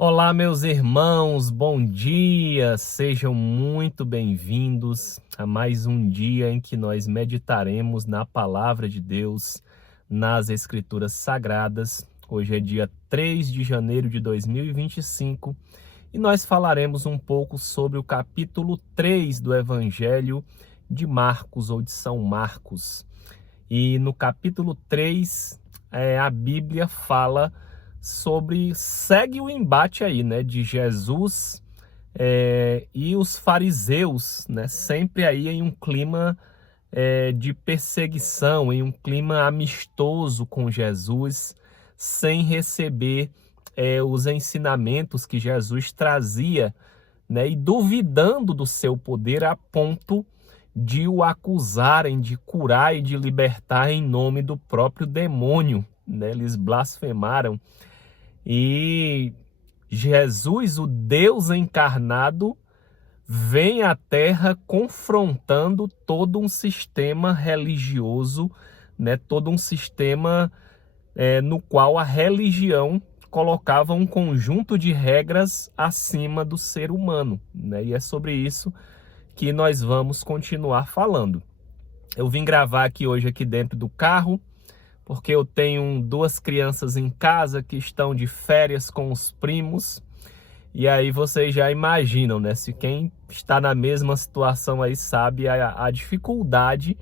Olá, meus irmãos, bom dia! Sejam muito bem-vindos a mais um dia em que nós meditaremos na Palavra de Deus, nas Escrituras Sagradas. Hoje é dia 3 de janeiro de 2025 e nós falaremos um pouco sobre o capítulo 3 do Evangelho de Marcos ou de São Marcos. E no capítulo 3, a Bíblia fala segue o embate aí, né, de Jesus e os fariseus, né, sempre aí em um clima de perseguição, em um clima amistoso com Jesus, sem receber os ensinamentos que Jesus trazia, né, e duvidando do seu poder a ponto de o acusarem de curar e de libertar em nome do próprio demônio, né? Eles blasfemaram. E Jesus, o Deus encarnado, vem à Terra confrontando todo um sistema religioso, né? Todo um sistema no qual a religião colocava um conjunto de regras acima do ser humano, né? E é sobre isso que nós vamos continuar falando. Eu vim gravar aqui dentro do carro, porque eu tenho duas crianças em casa que estão de férias com os primos, e aí vocês já imaginam, né? Se quem está na mesma situação aí sabe a dificuldade.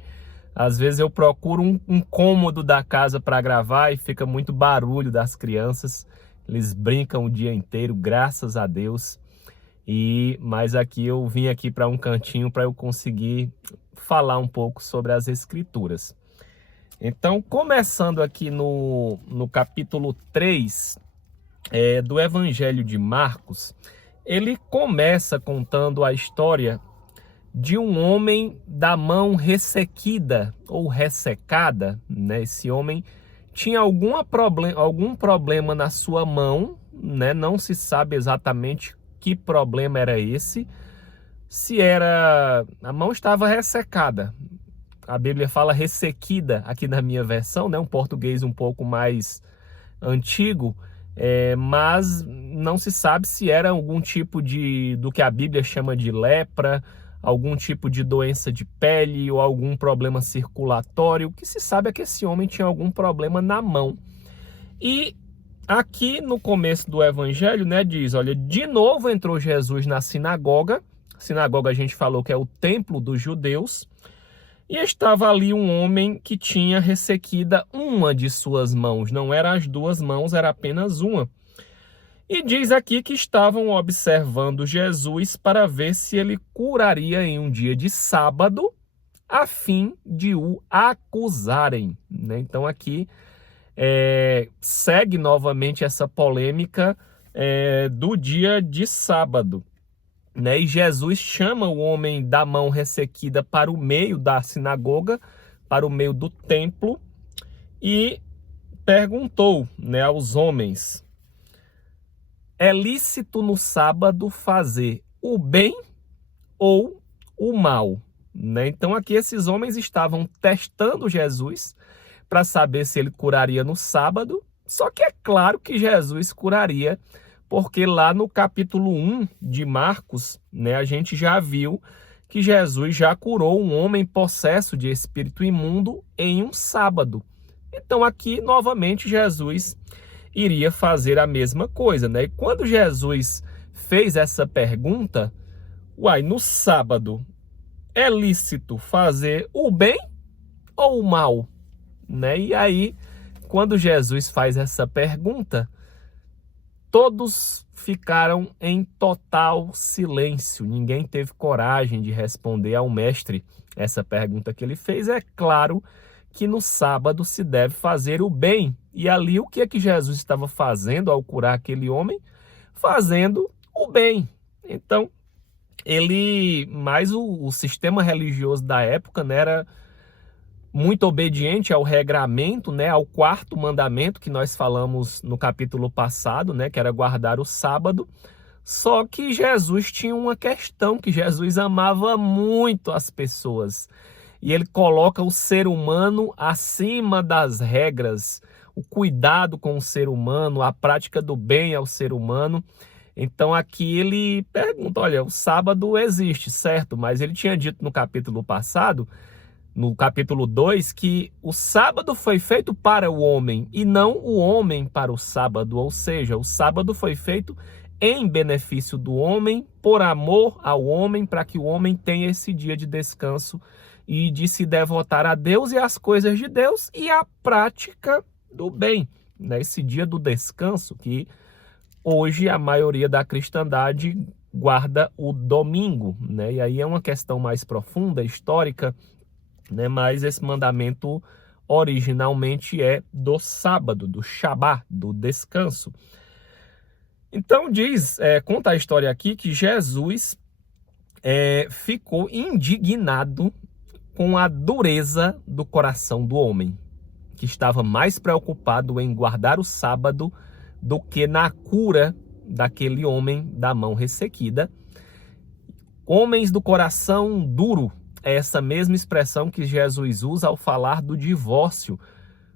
Às vezes eu procuro um cômodo da casa para gravar e fica muito barulho das crianças. Eles brincam o dia inteiro, graças a Deus. Mas aqui eu vim aqui para um cantinho para eu conseguir falar um pouco sobre as Escrituras. Então, começando aqui no capítulo 3 do Evangelho de Marcos, ele começa contando a história de um homem da mão ressequida ou ressecada, né? Esse homem tinha algum problema na sua mão, né? Não se sabe exatamente que problema era esse, a mão estava ressecada. A Bíblia fala ressequida aqui na minha versão, né? Um português um pouco mais antigo, mas não se sabe se era algum tipo do que a Bíblia chama de lepra, algum tipo de doença de pele ou algum problema circulatório. O que se sabe é que esse homem tinha algum problema na mão. E aqui no começo do Evangelho, né, diz, olha, de novo entrou Jesus na sinagoga. Sinagoga a gente falou que é o templo dos judeus. E estava ali um homem que tinha ressequida uma de suas mãos. Não eram as duas mãos, era apenas uma. E diz aqui que estavam observando Jesus para ver se ele curaria em um dia de sábado, a fim de o acusarem, né? Então aqui segue novamente essa polêmica do dia de sábado, né? E Jesus chama o homem da mão ressequida para o meio da sinagoga, para o meio do templo, e perguntou, né, aos homens: é lícito no sábado fazer o bem ou o mal? Né? Então aqui esses homens estavam testando Jesus para saber se ele curaria no sábado, só que é claro que Jesus curaria, porque lá no capítulo 1 de Marcos, né, a gente já viu que Jesus já curou um homem possesso de espírito imundo em um sábado. Então aqui, novamente, Jesus iria fazer a mesma coisa, né? E quando Jesus fez essa pergunta, no sábado é lícito fazer o bem ou o mal? Né? E aí, quando Jesus faz essa pergunta, todos ficaram em total silêncio. Ninguém teve coragem de responder ao mestre essa pergunta que ele fez. É claro que no sábado se deve fazer o bem. E ali o que é que Jesus estava fazendo ao curar aquele homem? Fazendo o bem. Então, o sistema religioso da época, né, era muito obediente ao regramento, né, ao quarto mandamento que nós falamos no capítulo passado, né, que era guardar o sábado. Só que Jesus tinha uma questão, que Jesus amava muito as pessoas. E ele coloca o ser humano acima das regras. o cuidado com o ser humano, a prática do bem ao ser humano. Então aqui ele pergunta, olha, o sábado existe, certo? Mas ele tinha dito no capítulo passado, no capítulo 2, que o sábado foi feito para o homem e não o homem para o sábado. Ou seja, o sábado foi feito em benefício do homem, por amor ao homem, para que o homem tenha esse dia de descanso e de se devotar a Deus e às coisas de Deus e à prática do bem, né? Esse dia do descanso que hoje a maioria da cristandade guarda o domingo, né? E aí é uma questão mais profunda, histórica, né? Mas esse mandamento originalmente é do sábado, do Shabá, do descanso. Então conta a história aqui que Jesus ficou indignado com a dureza do coração do homem, que estava mais preocupado em guardar o sábado do que na cura daquele homem da mão ressequida. Homens do coração duro, é essa mesma expressão que Jesus usa ao falar do divórcio.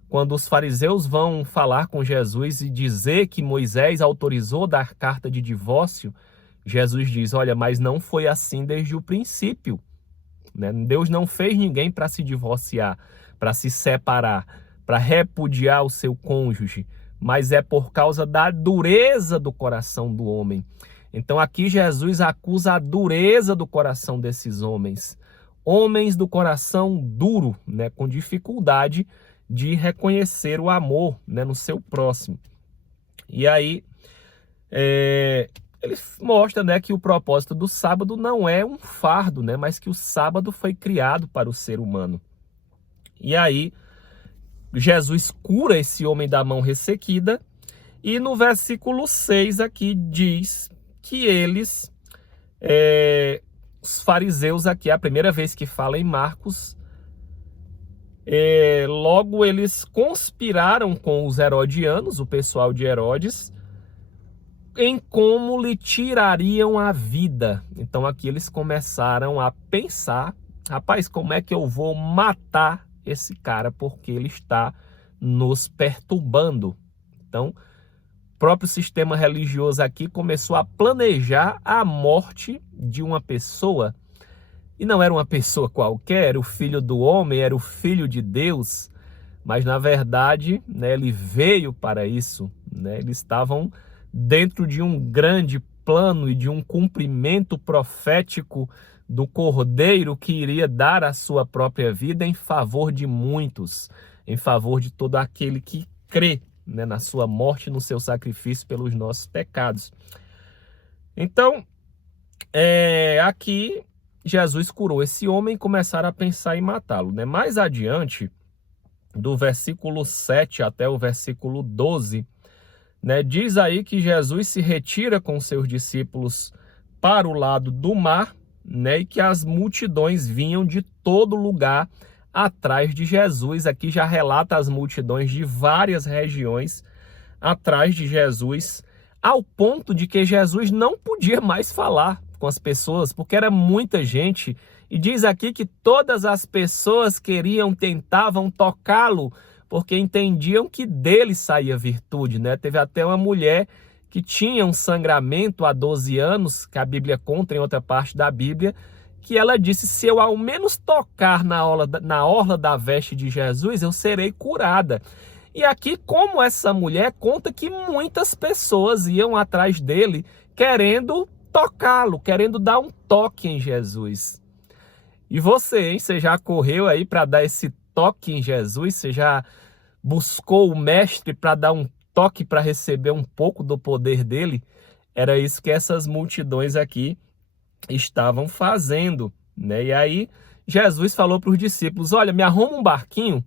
Quando os fariseus vão falar com Jesus e dizer que Moisés autorizou dar carta de divórcio, Jesus diz, olha, mas não foi assim desde o princípio, né? Deus não fez ninguém para se divorciar, para se separar, para repudiar o seu cônjuge, mas é por causa da dureza do coração do homem. Então aqui Jesus acusa a dureza do coração desses homens. Homens do coração duro, né, com dificuldade de reconhecer o amor, né, no seu próximo. E aí ele mostra, né, que o propósito do sábado não é um fardo, né, mas que o sábado foi criado para o ser humano. E aí Jesus cura esse homem da mão ressequida e no versículo 6 aqui diz que eles, os fariseus aqui, é a primeira vez que fala em Marcos, logo eles conspiraram com os herodianos, o pessoal de Herodes, em como lhe tirariam a vida. Então aqui eles começaram a pensar, rapaz, como é que eu vou matar esse cara, porque ele está nos perturbando. Então o próprio sistema religioso aqui começou a planejar a morte de uma pessoa. E não era uma pessoa qualquer, era o filho do homem, era o filho de Deus. Mas na verdade, né, ele veio para isso, né? Eles estavam dentro de um grande plano e de um cumprimento profético do Cordeiro que iria dar a sua própria vida em favor de muitos, em favor de todo aquele que crê, né, na sua morte e no seu sacrifício pelos nossos pecados. Então, aqui Jesus curou esse homem e começaram a pensar em matá-lo, né? Mais adiante, do versículo 7 até o versículo 12, né, diz aí que Jesus se retira com seus discípulos para o lado do mar, né, e que as multidões vinham de todo lugar atrás de Jesus. Aqui já relata as multidões de várias regiões atrás de Jesus, ao ponto de que Jesus não podia mais falar com as pessoas, porque era muita gente. E diz aqui que todas as pessoas tentavam tocá-lo, porque entendiam que dele saía virtude, né? Teve até uma mulher que tinha um sangramento há 12 anos, que a Bíblia conta em outra parte da Bíblia, que ela disse, se eu ao menos tocar na orla da veste de Jesus, eu serei curada. E aqui, como essa mulher, conta que muitas pessoas iam atrás dele, querendo tocá-lo, querendo dar um toque em Jesus. E você, hein? Você já correu aí para dar esse toque em Jesus? Você já buscou o mestre para dar um toque, para receber um pouco do poder dele? Era isso que essas multidões aqui estavam fazendo, né? E aí Jesus falou para os discípulos, olha, me arruma um barquinho,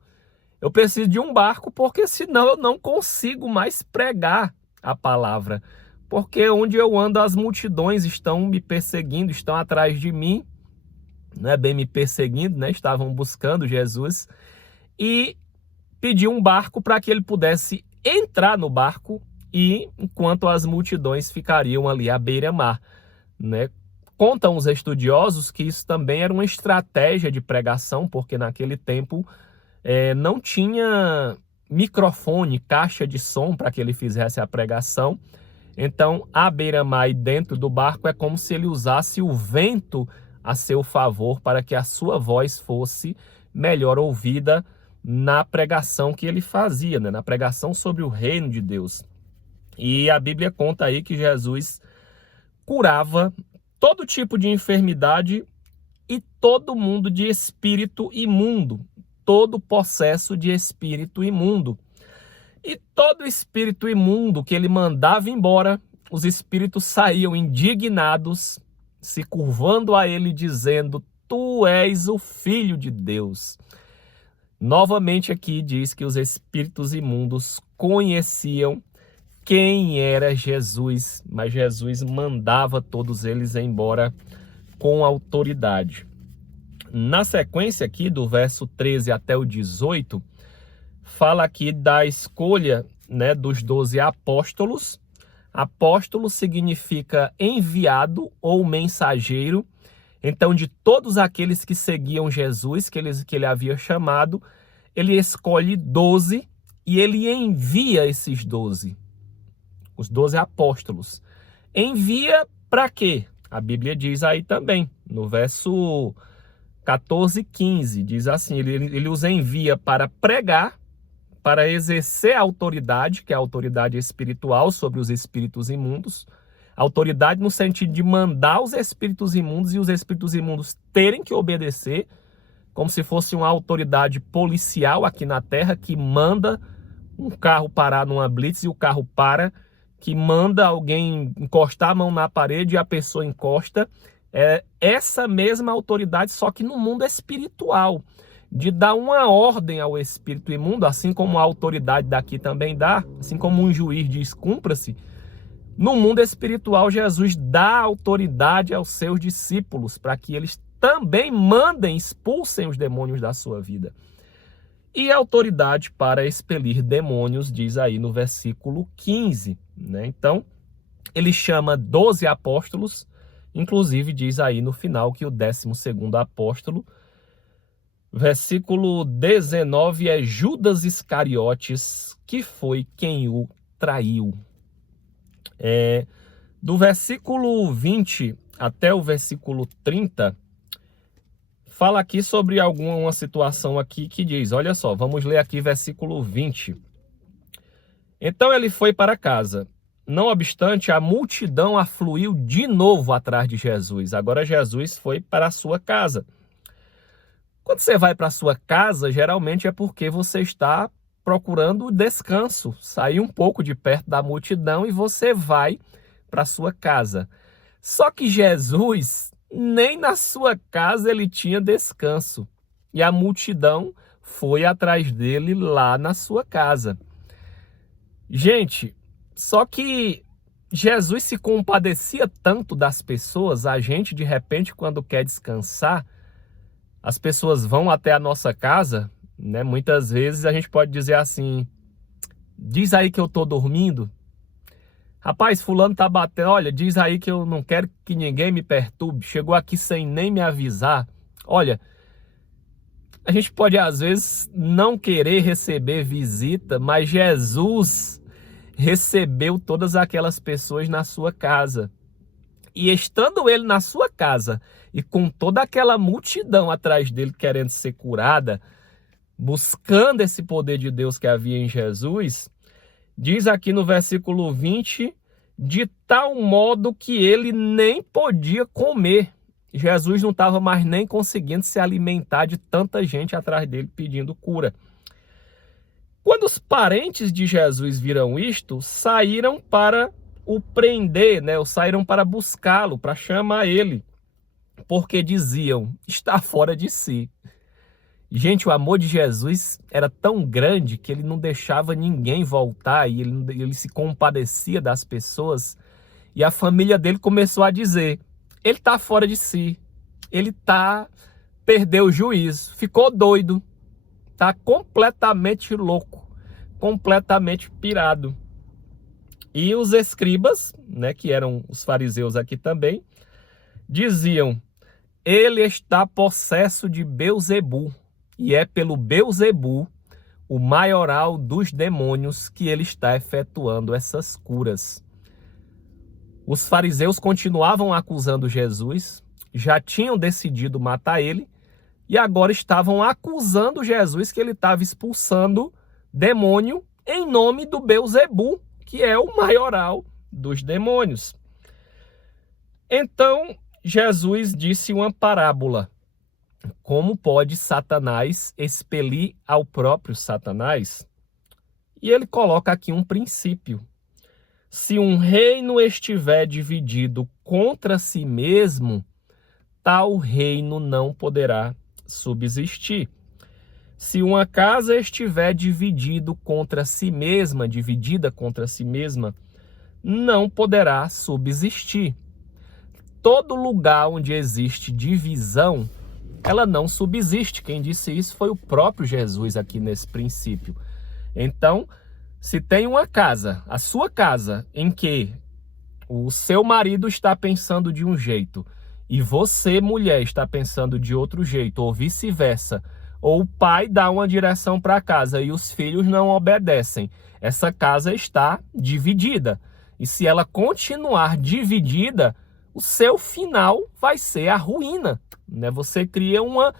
eu preciso de um barco, porque senão eu não consigo mais pregar a palavra. Porque onde eu ando as multidões estão me perseguindo, estão atrás de mim, não é bem me perseguindo, né? Estavam buscando Jesus, e pediu um barco para que ele pudesse entrar no barco, e enquanto as multidões ficariam ali à beira-mar, né? Contam os estudiosos que isso também era uma estratégia de pregação, porque naquele tempo não tinha microfone, caixa de som para que ele fizesse a pregação. Então, à beira-mar e dentro do barco é como se ele usasse o vento a seu favor para que a sua voz fosse melhor ouvida na pregação que ele fazia, né? Na pregação sobre o reino de Deus. E a Bíblia conta aí que Jesus curava todo tipo de enfermidade e todo mundo de espírito imundo, todo possesso de espírito imundo. E todo espírito imundo que ele mandava embora, os espíritos saíam indignados, se curvando a ele, dizendo: Tu és o Filho de Deus. Novamente aqui diz que os espíritos imundos conheciam quem era Jesus, mas Jesus mandava todos eles embora com autoridade. Na sequência aqui, do verso 13 até o 18, fala aqui da escolha, né, dos 12 apóstolos. Apóstolo significa enviado ou mensageiro. Então, de todos aqueles que seguiam Jesus, que ele havia chamado, ele escolhe 12 e ele envia esses 12. Os 12 apóstolos. Envia para quê? A Bíblia diz aí também, no verso 14 e 15, diz assim, ele os envia para pregar, para exercer a autoridade, que é a autoridade espiritual sobre os espíritos imundos. Autoridade no sentido de mandar os espíritos imundos e os espíritos imundos terem que obedecer, como se fosse uma autoridade policial aqui na Terra, que manda um carro parar numa blitz e o carro para, que manda alguém encostar a mão na parede e a pessoa encosta. É essa mesma autoridade, só que no mundo espiritual, de dar uma ordem ao espírito imundo, assim como a autoridade daqui também dá, assim como um juiz diz cumpra-se. No mundo espiritual, Jesus dá autoridade aos seus discípulos para que eles também mandem, expulsem os demônios da sua vida. E autoridade para expelir demônios, diz aí no versículo 15. Né? Então, ele chama 12 apóstolos, inclusive diz aí no final que o 12º apóstolo, versículo 19, é Judas Iscariotes, que foi quem o traiu. Do versículo 20 até o versículo 30, fala aqui sobre uma situação aqui que diz, olha só, vamos ler aqui versículo 20. Então ele foi para casa. Não obstante, a multidão afluiu de novo atrás de Jesus. Agora Jesus foi para a sua casa. Quando você vai para a sua casa, geralmente é porque você está procurando descanso, sair um pouco de perto da multidão e você vai para a sua casa. Só que Jesus, nem na sua casa ele tinha descanso. E a multidão foi atrás dele lá na sua casa. Gente, só que Jesus se compadecia tanto das pessoas, a gente de repente quando quer descansar, as pessoas vão até a nossa casa, né? Muitas vezes a gente pode dizer assim, diz aí que eu tô dormindo. Rapaz, fulano tá batendo, olha, diz aí que eu não quero que ninguém me perturbe, chegou aqui sem nem me avisar. Olha, a gente pode às vezes não querer receber visita, mas Jesus recebeu todas aquelas pessoas na sua casa. E estando ele na sua casa e com toda aquela multidão atrás dele querendo ser curada, buscando esse poder de Deus que havia em Jesus, diz aqui no versículo 20, de tal modo que ele nem podia comer. Jesus não estava mais nem conseguindo se alimentar de tanta gente atrás dele pedindo cura. Quando os parentes de Jesus viram isto, saíram para o prender, né? Ou saíram para buscá-lo, para chamar ele, porque diziam, está fora de si. Gente, o amor de Jesus era tão grande que ele não deixava ninguém voltar e ele se compadecia das pessoas. E a família dele começou a dizer, ele está fora de si, perdeu o juízo, ficou doido, está completamente louco, completamente pirado. E os escribas, né, que eram os fariseus aqui também, diziam, ele está possesso de Belzebu, e é pelo Belzebu, o maioral dos demônios que ele está efetuando essas curas. Os fariseus continuavam acusando Jesus, já tinham decidido matar ele, e agora estavam acusando Jesus que ele estava expulsando demônio em nome do Beelzebu, que é o maioral dos demônios. Então, Jesus disse uma parábola. Como pode Satanás expelir ao próprio Satanás? E ele coloca aqui um princípio. Se um reino estiver dividido contra si mesmo, tal reino não poderá subsistir. Se uma casa estiver dividida contra si mesma, não poderá subsistir. Todo lugar onde existe divisão, ela não subsiste. Quem disse isso foi o próprio Jesus aqui nesse princípio. Então, se tem uma casa, a sua casa, em que o seu marido está pensando de um jeito e você, mulher, está pensando de outro jeito, ou vice-versa, ou o pai dá uma direção para a casa e os filhos não obedecem, essa casa está dividida. E se ela continuar dividida, o seu final vai ser a ruína, né? Você cria uma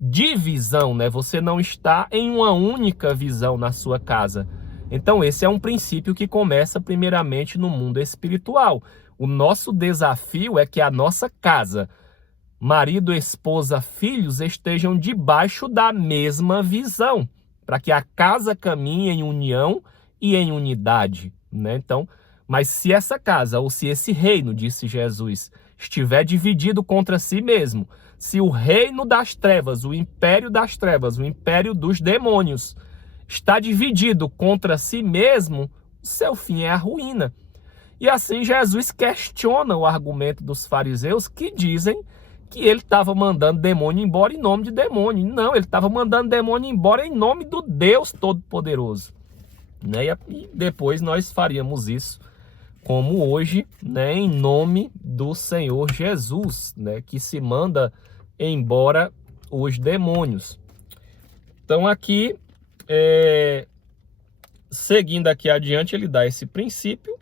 divisão, né? Você não está em uma única visão na sua casa. Então esse é um princípio que começa primeiramente no mundo espiritual. O nosso desafio é que a nossa casa, marido, esposa, filhos, estejam debaixo da mesma visão, para que a casa caminhe em união e em unidade, né? Então, mas se essa casa, ou se esse reino, disse Jesus, estiver dividido contra si mesmo, se o reino das trevas, o império das trevas, o império dos demônios, está dividido contra si mesmo, o seu fim é a ruína. E assim Jesus questiona o argumento dos fariseus que dizem que ele estava mandando demônio embora em nome de demônio. Não, ele estava mandando demônio embora em nome do Deus Todo-Poderoso, né? E depois nós faríamos isso como hoje, né, em nome do Senhor Jesus, né, que se manda embora os demônios. Então aqui, seguindo aqui adiante, ele dá esse princípio,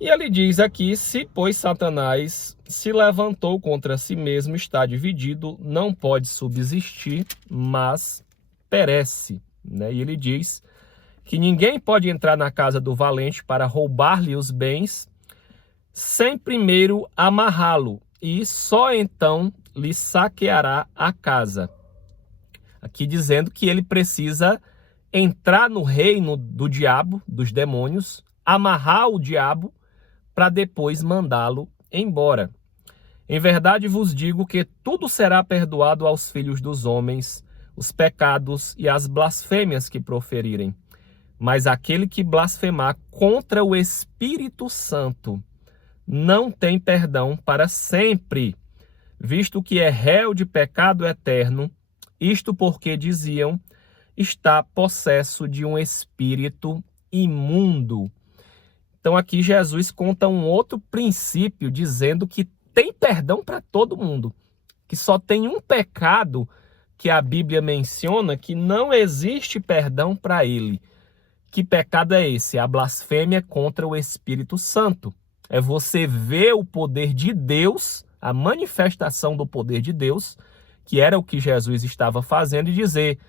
e ele diz aqui, se pois Satanás se levantou contra si mesmo, está dividido, não pode subsistir, mas perece, né? E ele diz que ninguém pode entrar na casa do valente para roubar-lhe os bens, sem primeiro amarrá-lo, e só então lhe saqueará a casa. Aqui dizendo que ele precisa entrar no reino do diabo, dos demônios, amarrar o diabo, para depois mandá-lo embora. Em verdade vos digo que tudo será perdoado aos filhos dos homens, os pecados e as blasfêmias que proferirem. Mas aquele que blasfemar contra o Espírito Santo não tem perdão para sempre, visto que é réu de pecado eterno, isto porque diziam, está possesso de um espírito imundo. Então aqui Jesus conta um outro princípio, dizendo que tem perdão para todo mundo, que só tem um pecado que a Bíblia menciona que não existe perdão para ele. Que pecado é esse? A blasfêmia contra o Espírito Santo. É você ver o poder de Deus, a manifestação do poder de Deus, que era o que Jesus estava fazendo, e dizer,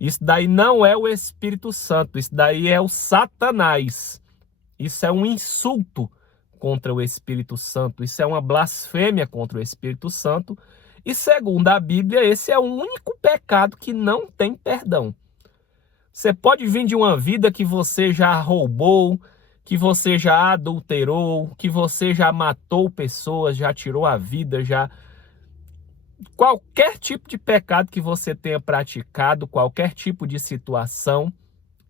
isso daí não é o Espírito Santo, isso daí é o Satanás. Isso é um insulto contra o Espírito Santo, isso é uma blasfêmia contra o Espírito Santo. E segundo a Bíblia, esse é o único pecado que não tem perdão. Você pode vir de uma vida que você já roubou, que você já adulterou, que você já matou pessoas, já tirou a vida, já... Qualquer tipo de pecado que você tenha praticado, qualquer tipo de situação,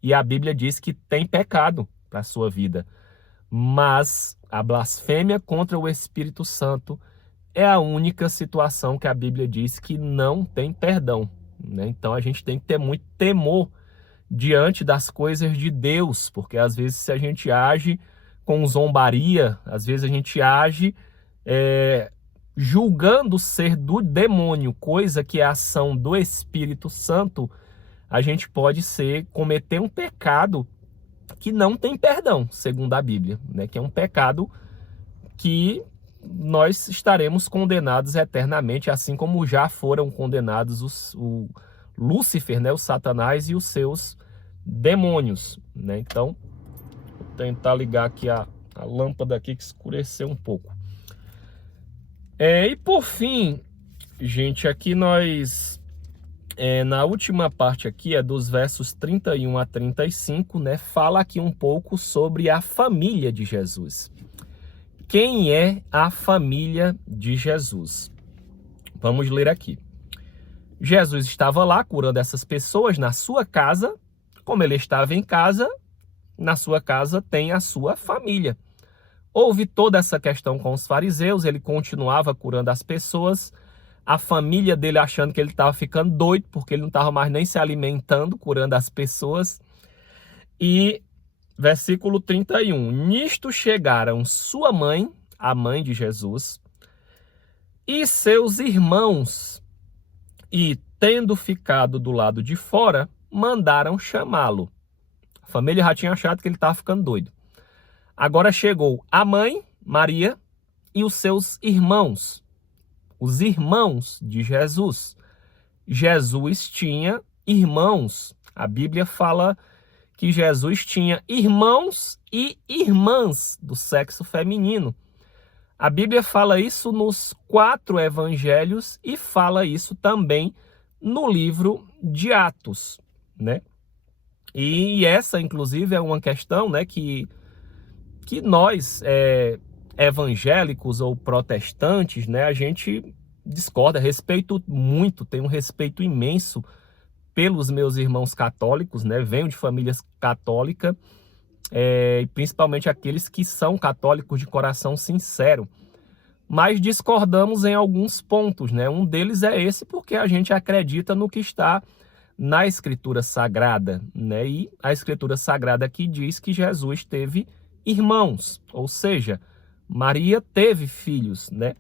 e a Bíblia diz que tem pecado para a sua vida. Mas a blasfêmia contra o Espírito Santo é a única situação que a Bíblia diz que não tem perdão, né? Então a gente tem que ter muito temor diante das coisas de Deus, porque às vezes se a gente age com zombaria, às vezes a gente age julgando ser do demônio, coisa que é a ação do Espírito Santo, a gente pode cometer um pecado que não tem perdão, segundo a Bíblia, né? Que é um pecado que nós estaremos condenados eternamente, assim como já foram condenados o Lúcifer, né? O Satanás e os seus demônios, né? Então, vou tentar ligar aqui a lâmpada aqui que escureceu um pouco. E por fim, gente, aqui nós... na última parte aqui, dos versos 31 a 35, né, fala aqui um pouco sobre a família de Jesus. Quem é a família de Jesus? Vamos ler aqui. Jesus estava lá curando essas pessoas na sua casa. Como ele estava em casa, na sua casa tem a sua família. Houve toda essa questão com os fariseus, ele continuava curando as pessoas, a família dele achando que ele estava ficando doido, porque ele não estava mais nem se alimentando, curando as pessoas. E versículo 31, nisto chegaram sua mãe, a mãe de Jesus, e seus irmãos, e tendo ficado do lado de fora, mandaram chamá-lo. A família já tinha achado que ele estava ficando doido. Agora chegou a mãe, Maria, e os seus irmãos, os irmãos de Jesus. Jesus tinha irmãos. A Bíblia fala que Jesus tinha irmãos e irmãs do sexo feminino. A Bíblia fala isso nos 4 evangelhos e fala isso também no livro de Atos, né? E essa, inclusive, é uma questão, né, que nós, evangélicos ou protestantes, né, a gente discorda, respeito muito, tenho um respeito imenso pelos meus irmãos católicos, né, venho de famílias católicas, principalmente aqueles que são católicos de coração sincero, mas discordamos em alguns pontos, né, um deles é esse porque a gente acredita no que está na Escritura Sagrada, né, e a Escritura Sagrada aqui diz que Jesus teve irmãos, ou seja, Maria teve filhos, né?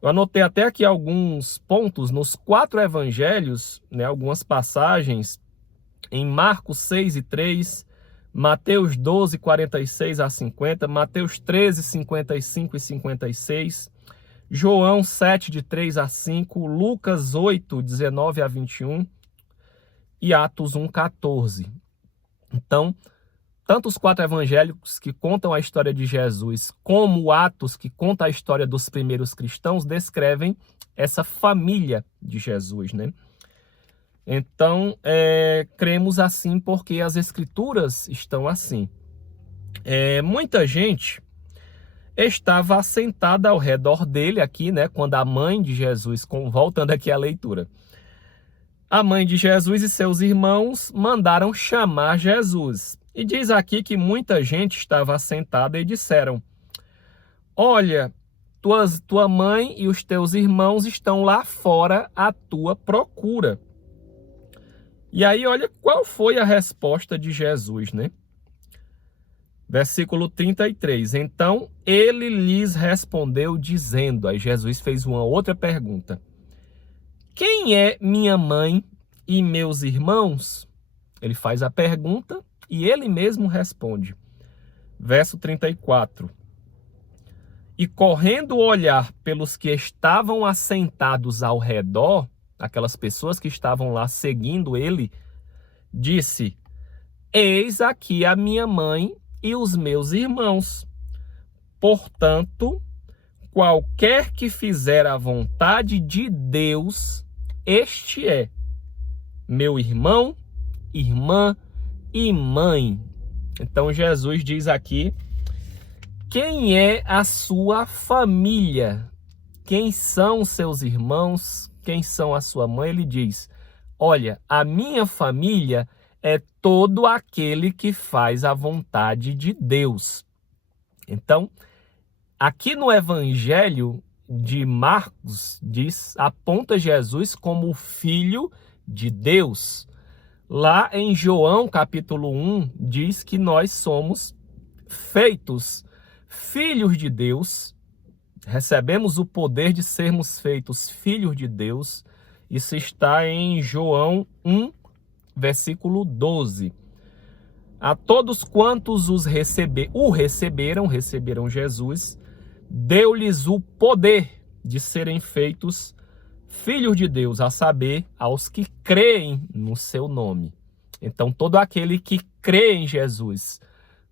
Eu anotei até aqui alguns pontos nos 4 evangelhos, né? Algumas passagens em Marcos 6:3, Mateus 12:46 a 50, Mateus 13:55 e 56, João 7:3 a 5, Lucas 8:19 a 21 e Atos 1:14. Então, tanto os 4 evangélicos que contam a história de Jesus, como Atos, que conta a história dos primeiros cristãos, descrevem essa família de Jesus, né? Então, cremos assim porque as Escrituras estão assim. Muita gente estava assentada ao redor dele aqui, né? Quando a mãe de Jesus, voltando aqui à leitura, a mãe de Jesus e seus irmãos mandaram chamar Jesus. E diz aqui que muita gente estava assentada e disseram: olha, tua mãe e os teus irmãos estão lá fora à tua procura. E aí, olha qual foi a resposta de Jesus, né? Versículo 33. Então, ele lhes respondeu dizendo, aí Jesus fez uma outra pergunta: quem é minha mãe e meus irmãos? Ele faz a pergunta e ele mesmo responde. Verso 34. E correndo olhar pelos que estavam assentados ao redor, aquelas pessoas que estavam lá seguindo ele, disse: eis aqui a minha mãe e os meus irmãos. Portanto, qualquer que fizer a vontade de Deus, este é meu irmão, irmã e mãe. Então Jesus diz aqui quem é a sua família, quem são seus irmãos, quem são a sua mãe. Ele diz: olha, a minha família é todo aquele que faz a vontade de Deus. Então, aqui no Evangelho de Marcos, aponta Jesus como o Filho de Deus. Lá em João, capítulo 1, diz que nós somos feitos filhos de Deus, recebemos o poder de sermos feitos filhos de Deus. Isso está em João 1, versículo 12. A todos quantos receberam Jesus, deu-lhes o poder de serem feitos filhos de Deus, a saber, aos que creem no seu nome. Então, todo aquele que crê em Jesus,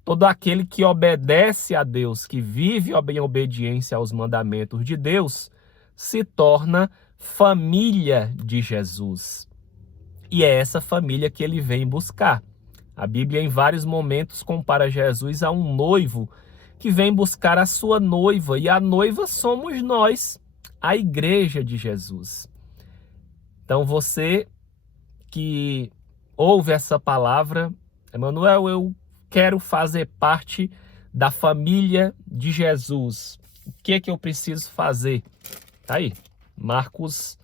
todo aquele que obedece a Deus, que vive em obediência aos mandamentos de Deus, se torna família de Jesus. E é essa família que ele vem buscar. A Bíblia, em vários momentos, compara Jesus a um noivo que vem buscar a sua noiva. E a noiva somos nós, a igreja de Jesus. Então, você que ouve essa palavra, Emanuel, eu quero fazer parte da família de Jesus. O que é que eu preciso fazer? Tá aí, Marcos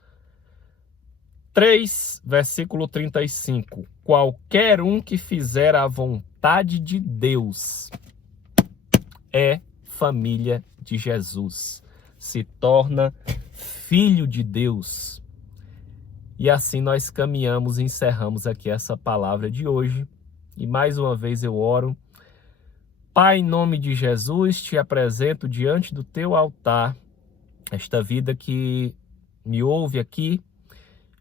3, versículo 35. Qualquer um que fizer a vontade de Deus é família de Jesus. Se torna filho de Deus. E assim nós caminhamos e encerramos aqui essa palavra de hoje. E mais uma vez eu oro. Pai, em nome de Jesus, te apresento diante do teu altar esta vida que me ouve aqui.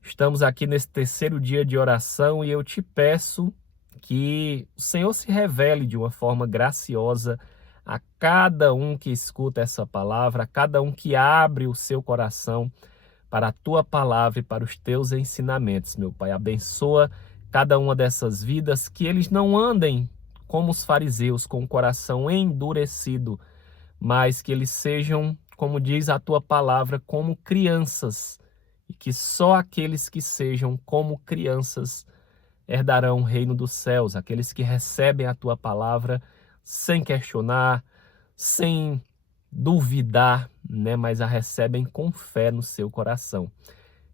Estamos aqui nesse terceiro dia de oração e eu te peço que o Senhor se revele de uma forma graciosa a cada um que escuta essa palavra, a cada um que abre o seu coração para a tua palavra e para os teus ensinamentos, meu Pai. Abençoa cada uma dessas vidas, que eles não andem como os fariseus, com o coração endurecido, mas que eles sejam, como diz a tua palavra, como crianças, e que só aqueles que sejam como crianças herdarão o reino dos céus, aqueles que recebem a tua palavra sem questionar, sem duvidar, né, mas a recebem com fé no seu coração.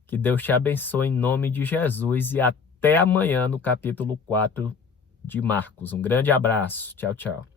Que Deus te abençoe em nome de Jesus e até amanhã no capítulo 4 de Marcos. Um grande abraço. Tchau, tchau.